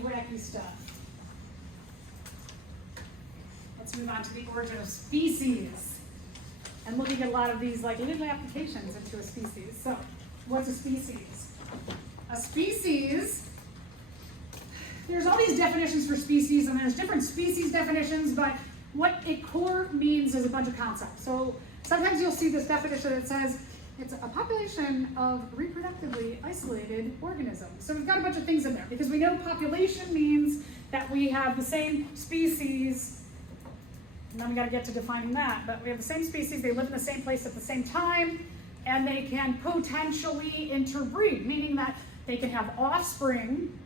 wacky stuff. Let's move on to the origin of species. And looking at a lot of these like little applications into a species. So, what's a species? A species, there's all these definitions for species, and there's different species definitions, but what a core means is a bunch of concepts. So sometimes you'll see this definition that says it's a population of reproductively isolated organisms. So we've got a bunch of things in there because we know population means that we have the same species, and then we got to get to defining that, but we have the same species, they live in the same place at the same time, and they can potentially interbreed, meaning that they can have offspring.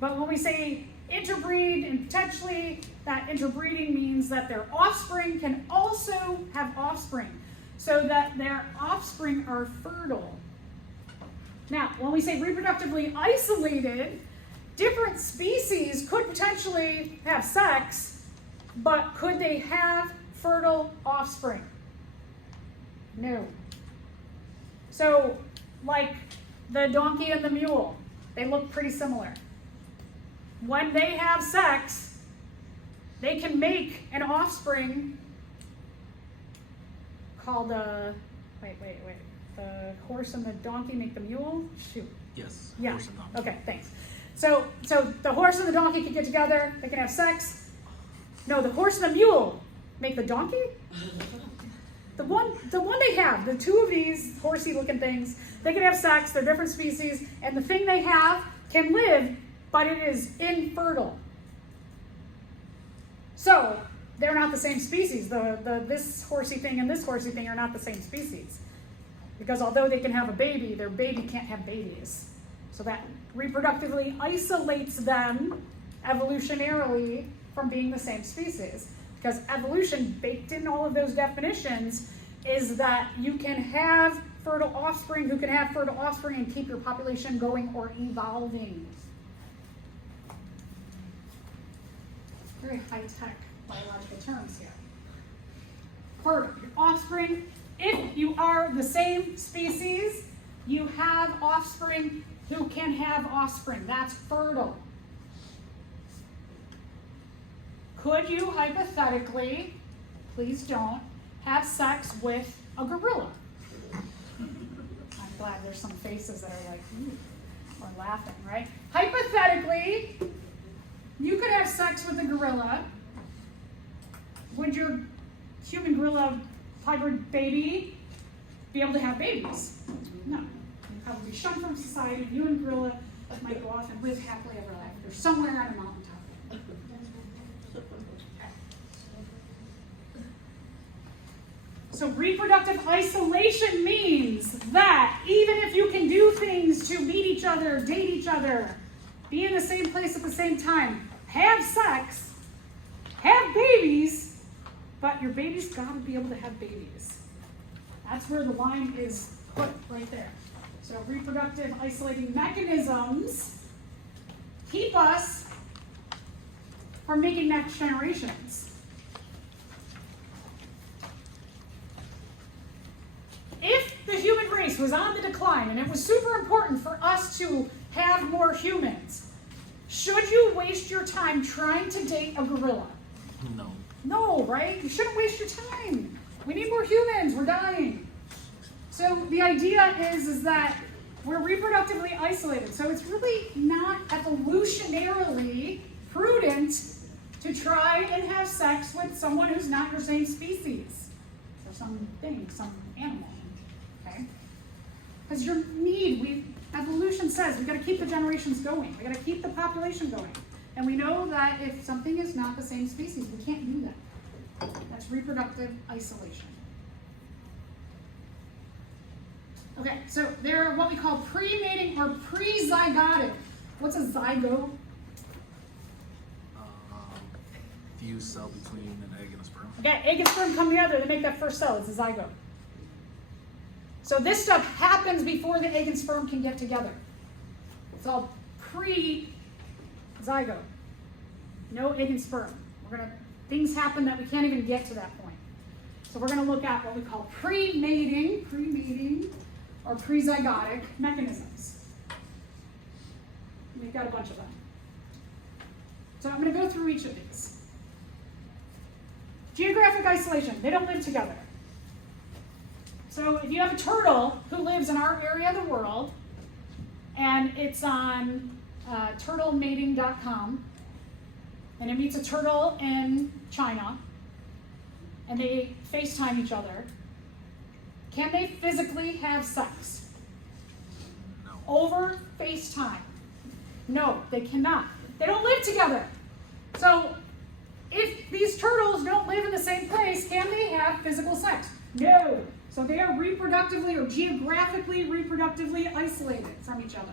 But when we say interbreed and potentially, that interbreeding means that their offspring can also have offspring, so that their offspring are fertile. Now, when we say reproductively isolated, different species could potentially have sex, but could they have fertile offspring? No. So, like the donkey and the mule, they look pretty similar. When they have sex, they can make an offspring called the horse and the donkey make the mule? Shoot. Yes. Yeah. Horse and donkey. Okay, thanks. So the horse and the donkey can get together, they can have sex. No, the horse and the mule make the donkey? The one they have, the two of these horsey looking things, they can have sex, they're different species, and the thing they have can live, but it is infertile. So they're not the same species. This horsey thing and this horsey thing are not the same species. Because although they can have a baby, their baby can't have babies. So that reproductively isolates them evolutionarily from being the same species. Because evolution, baked in all of those definitions, is that you can have fertile offspring who can have fertile offspring and keep your population going or evolving. Very high-tech biological terms here. Fertile, your offspring, if you are the same species, you have offspring who can have offspring. That's fertile. Could you hypothetically, please don't, have sex with a gorilla? I'm glad there's some faces that are like, ooh, or laughing, right? Hypothetically, you could have sex with a gorilla. Would your human gorilla hybrid baby be able to have babies? No. You'd probably be shunned from society. You and gorilla might go off and live happily ever after somewhere on a mountaintop. So reproductive isolation means that even if you can do things to meet each other, date each other, be in the same place at the same time, have sex, have babies, but your baby's got to be able to have babies. That's where the line is put right there. So reproductive isolating mechanisms keep us from making next generations. If the human race was on the decline and it was super important for us to have more humans, should you waste your time trying to date a gorilla? No. No, right? You shouldn't waste your time. We need more humans. We're dying. So the idea is that we're reproductively isolated. So it's really not evolutionarily prudent to try and have sex with someone who's not your same species or something, some animal. Okay? Because your need, evolution says we've got to keep the generations going. We've got to keep the population going. And we know that if something is not the same species, we can't do that. That's reproductive isolation. Okay, so there are what we call premating or prezygotic. What's a zygote? Fused cell between an egg and a sperm. Okay, egg and sperm come together, they make that first cell. It's a zygote. So this stuff happens before the egg and sperm can get together. It's all pre-zygote. No egg and sperm. Things happen that we can't even get to that point. So we're going to look at what we call premating or prezygotic mechanisms. We've got a bunch of them. So I'm going to go through each of these. Geographic isolation, they don't live together. So if you have a turtle who lives in our area of the world, and it's on turtlemating.com, and it meets a turtle in China, and they FaceTime each other, can they physically have sex? No. Over FaceTime? No, they cannot. They don't live together. So if these turtles don't live in the same place, can they have physical sex? No. So they are reproductively or geographically reproductively isolated from each other.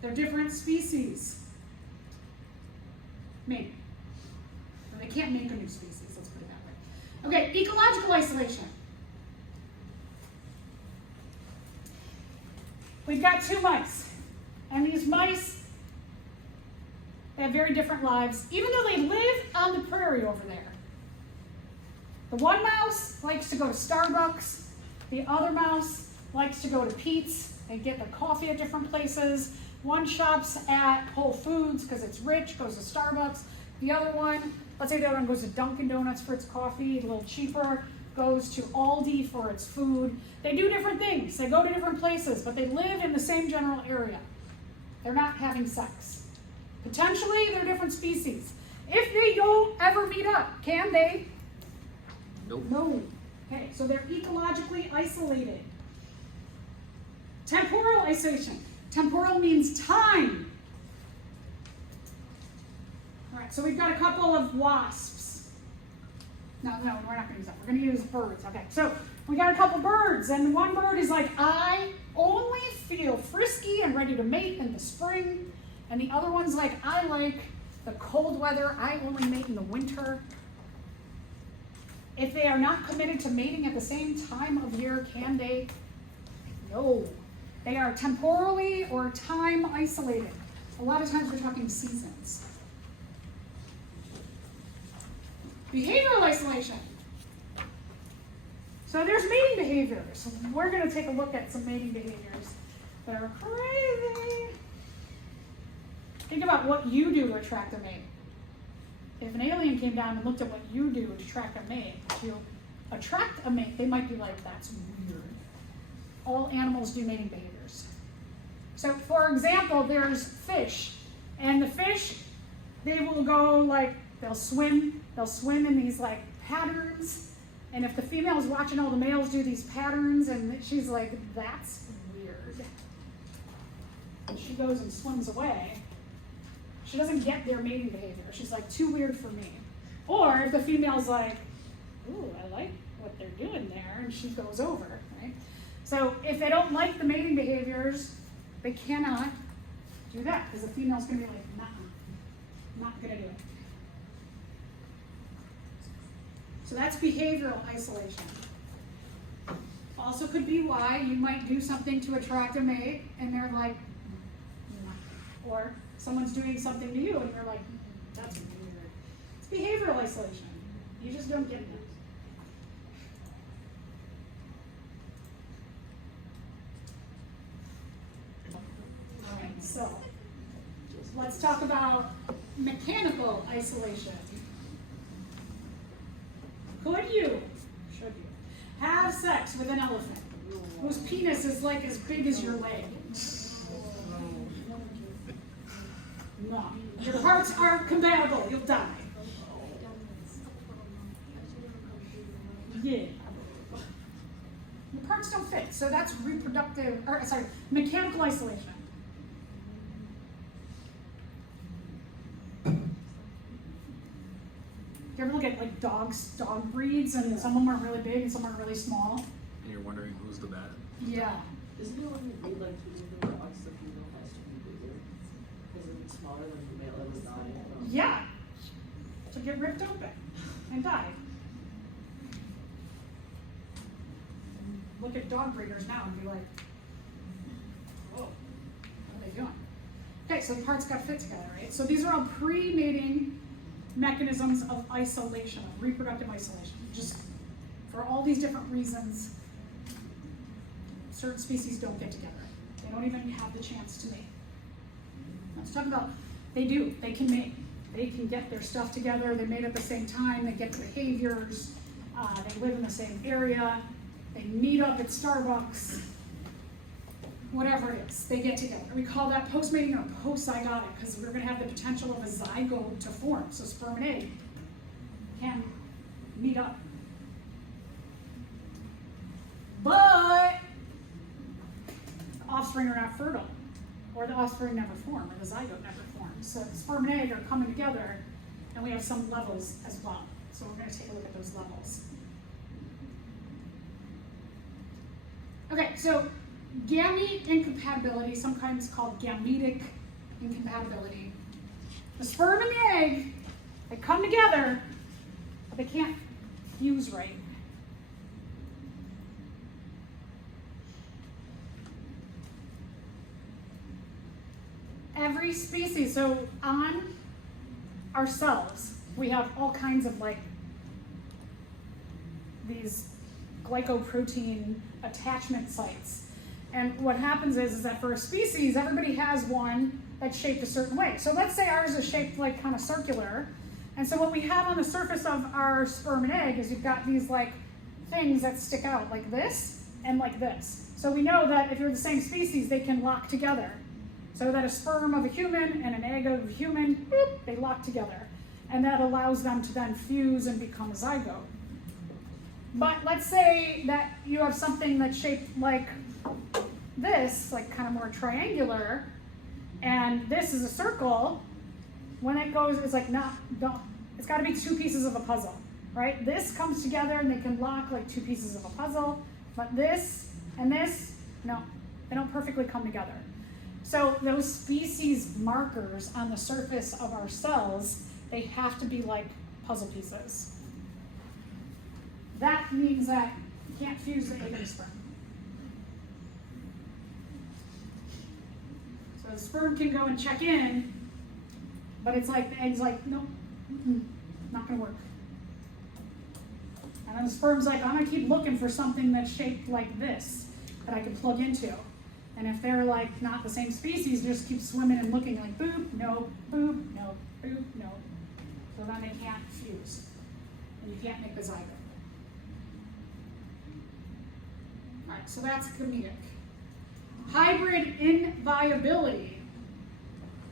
They're different species. Maybe. Or they can't make a new species, let's put it that way. Okay, ecological isolation. We've got 2 mice. And these mice, they have very different lives, even though they live on the prairie over there. The one mouse likes to go to Starbucks. The other mouse likes to go to Pete's and get their coffee at different places. One shops at Whole Foods because it's rich, goes to Starbucks. The other one, let's say the other one goes to Dunkin' Donuts for its coffee, a little cheaper, goes to Aldi for its food. They do different things. They go to different places, but they live in the same general area. They're not having sex. Potentially, they're different species. If they don't ever meet up, can they? Nope. No. Okay, so they're ecologically isolated. Temporal isolation. Temporal means time. All right, so we've got a couple of wasps. No, we're not going to use that. We're going to use birds. Okay, so we got a couple birds, and one bird is like, I only feel frisky and ready to mate in the spring. And the other one's like, I like the cold weather. I only mate in the winter. If they are not committed to mating at the same time of year, can they? No. They are temporally or time isolated. A lot of times we're talking seasons. Behavioral isolation. So there's mating behaviors. We're going to take a look at some mating behaviors that are crazy. Think about what you do to attract a mate. If an alien came down and looked at what you do to attract a mate, to attract a mate, they might be like, that's weird. All animals do mating behaviors. So for example, there's fish. And the fish, they will go like, they'll swim in these like patterns. And if the female is watching all the males do these patterns, and she's like, that's weird. And she goes and swims away. She doesn't get their mating behavior. She's like, too weird for me. Or if the female's like, ooh, I like what they're doing there, and she goes over, right? So if they don't like the mating behaviors, they cannot do that, because the female's gonna be like, nah, not gonna do it. So that's behavioral isolation. Also could be why you might do something to attract a mate, and they're like, nah. Or someone's doing something to you, and you're like, that's weird. It's behavioral isolation. You just don't get it. All right, so let's talk about mechanical isolation. Could you, should you, have sex with an elephant whose penis is like as big as your leg? No. Your parts aren't compatible, you'll die. Yeah. Your parts don't fit, so that's mechanical isolation. You ever look at like dog breeds, and some of them are really big and some are really small? And you're wondering who's the bad? Yeah. Isn't it when you like two different dogs, the female has to be bigger? Because if it's smaller than the male, it would die. Yeah. To get ripped open and die. Look at dog breeders now and be like, whoa, what are they doing? Okay, so the parts got to fit together, right? So these are all pre-mating mechanisms of isolation, of reproductive isolation. Just for all these different reasons, certain species don't get together. They don't even have the chance to mate. Let's talk about They do, they can mate. They can get their stuff together, they mate at the same time, they get behaviors, they live in the same area, they meet up at Starbucks, whatever it is, they get together. We call that postmating or postzygotic because we're going to have the potential of a zygote to form. So sperm and egg can meet up. But the offspring are not fertile, or the offspring never form, or the zygote never forms. So the sperm and egg are coming together, and we have some levels as well. So we're going to take a look at those levels. Okay, so gamete incompatibility, sometimes called gametic incompatibility. The sperm and the egg, they come together, but they can't fuse right. Every species, so on our cells, we have all kinds of like these glycoprotein attachment sites. And what happens is that for a species, everybody has one that's shaped a certain way. So let's say ours is shaped like kind of circular. And so what we have on the surface of our sperm and egg is you've got these like things that stick out like this and like this. So we know that if you're the same species, they can lock together. So that a sperm of a human and an egg of a human, boop, they lock together. And that allows them to then fuse and become a zygote. But let's say that you have something that's shaped like this, like kind of more triangular, and this is a circle. When it goes, it's like it's got to be two pieces of a puzzle, right? This comes together and they can lock like two pieces of a puzzle, but this and this, no, they don't perfectly come together. So those species markers on the surface of our cells, they have to be like puzzle pieces. That means that you can't fuse the egg and sperm. So the sperm can go and check in, but it's like the egg's like, nope, not gonna work. And then the sperm's like, I'm gonna keep looking for something that's shaped like this that I can plug into. And if they're like not the same species, just keep swimming and looking like boop, no, boop, no, boop, no. So then they can't fuse, and you can't make the zygote. All right, so that's gametic. Hybrid inviability.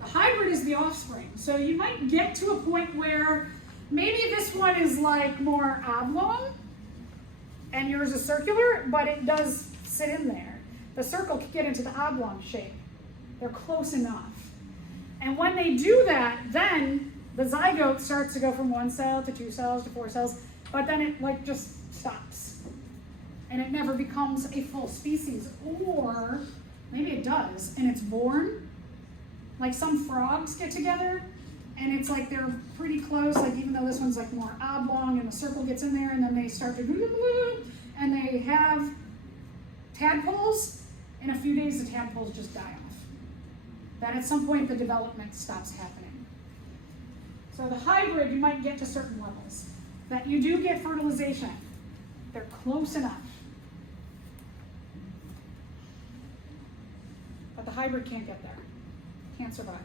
The hybrid is the offspring. So you might get to a point where maybe this one is like more oblong and yours is circular, but it does sit in there. The circle can get into the oblong shape. They're close enough. And when they do that, then the zygote starts to go from 1 cell to 2 cells to 4 cells, but then it like just stops. And it never becomes a full species. Or maybe it does, and it's born. Like some frogs get together, and it's like they're pretty close, like even though this one's like more oblong, and the circle gets in there, and then they start to, and they have tadpoles. In a few days, the tadpoles just die off. That at some point, the development stops happening. So the hybrid, you might get to certain levels. That you do get fertilization. They're close enough. But the hybrid can't get there. Can't survive.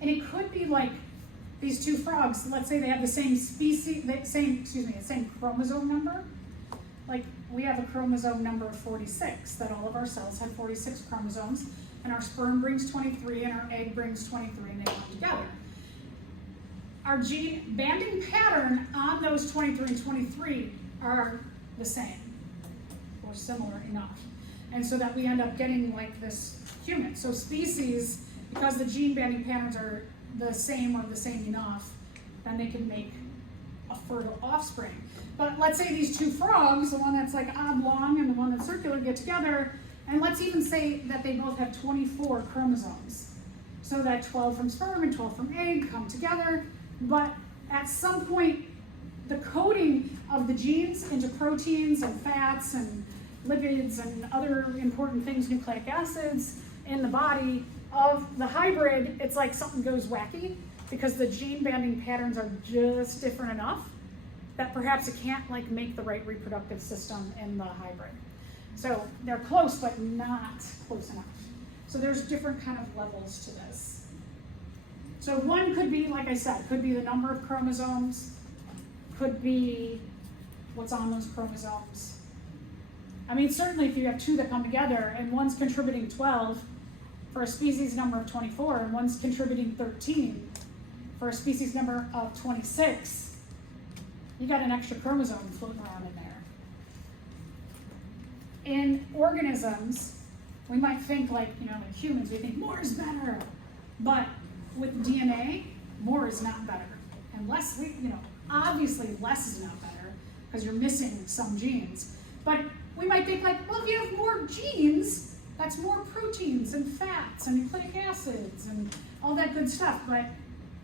And it could be like these two frogs, let's say they have the same species, the same chromosome number. Like we have a chromosome number of 46, that all of our cells have 46 chromosomes, and our sperm brings 23 and our egg brings 23, and they come together. Our gene banding pattern on those 23 and 23 are the same, or similar enough. And so that we end up getting like this human. So species, because the gene banding patterns are the same or the same enough, then they can make a fertile offspring. But let's say these two frogs, the one that's like oblong and the one that's circular, get together, and let's even say that they both have 24 chromosomes. So that 12 from sperm and 12 from egg come together, but at some point, the coding of the genes into proteins and fats and lipids and other important things, nucleic acids, in the body of the hybrid, it's like something goes wacky because the gene banding patterns are just different enough that perhaps it can't like make the right reproductive system in the hybrid. So they're close, but not close enough. So there's different kind of levels to this. So one could be, like I said, could be the number of chromosomes, could be what's on those chromosomes. I mean, certainly if you have two that come together and one's contributing 12 for a species number of 24 and one's contributing 13 for a species number of 26, you got an extra chromosome floating around in there. In organisms, we might think like humans, we think more is better. But with DNA, more is not better. And less, obviously less is not better because you're missing some genes. But we might think like, well, if you have more genes, that's more proteins and fats and nucleic acids and all that good stuff. But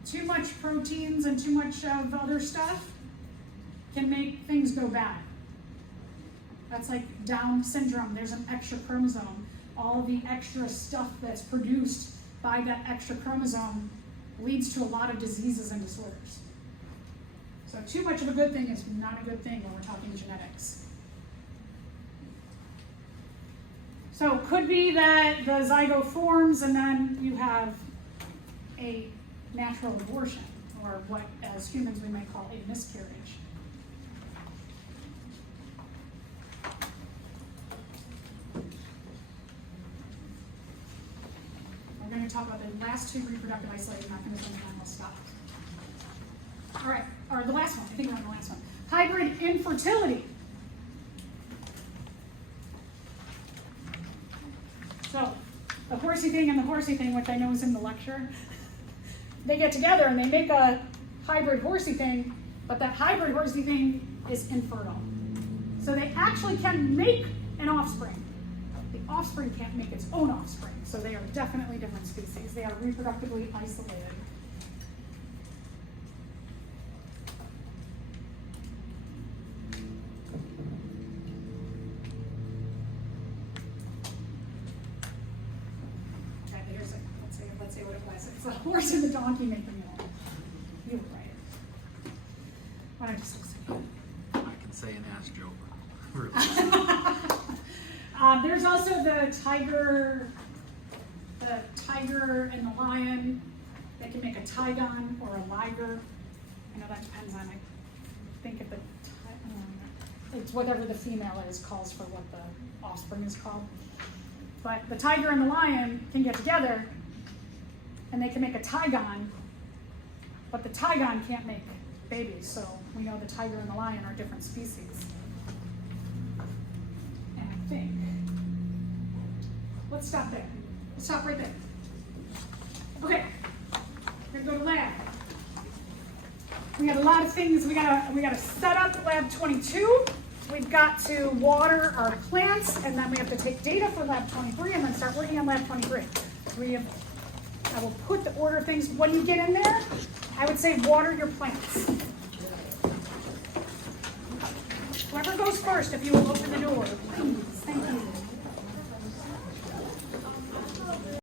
too much proteins and too much of other stuff can make things go bad. That's like Down syndrome. There's an extra chromosome. All of the extra stuff that's produced by that extra chromosome leads to a lot of diseases and disorders. So too much of a good thing is not a good thing when we're talking genetics. So it could be that the zygote forms and then you have a natural abortion, or what as humans we might call a miscarriage. We're going to talk about the last two reproductive isolating mechanisms and then we'll stop. All right, or the last one, I think we're on the last one. Hybrid infertility. So, the horsey thing and the horsey thing, which I know is in the lecture, they get together and they make a hybrid horsey thing, but that hybrid horsey thing is infertile. So they actually can make an offspring. The offspring can't make its own offspring, so they are definitely different species. They are reproductively isolated. Okay, here's it. Let's say what it was. It's the horse and the donkey making it. You were right. Why don't I just I can say an ass joke. There's also the tiger and the lion. They can make a tigon or a liger. I know that depends on, I think if it's whatever the female is calls for what the offspring is called. But the tiger and the lion can get together and they can make a tigon, but the tigon can't make babies. So we know the tiger and the lion are different species. And I think, let's stop there. Let's stop right there. Okay, we're gonna go to lab. We got a lot of things. We gotta set up lab 22. We've got to water our plants, and then we have to take data for lab 23 and then start working on lab 23. I will put the order of things. When you get in there, I would say water your plants. Whoever goes first, if you will open the door, please. Thank you.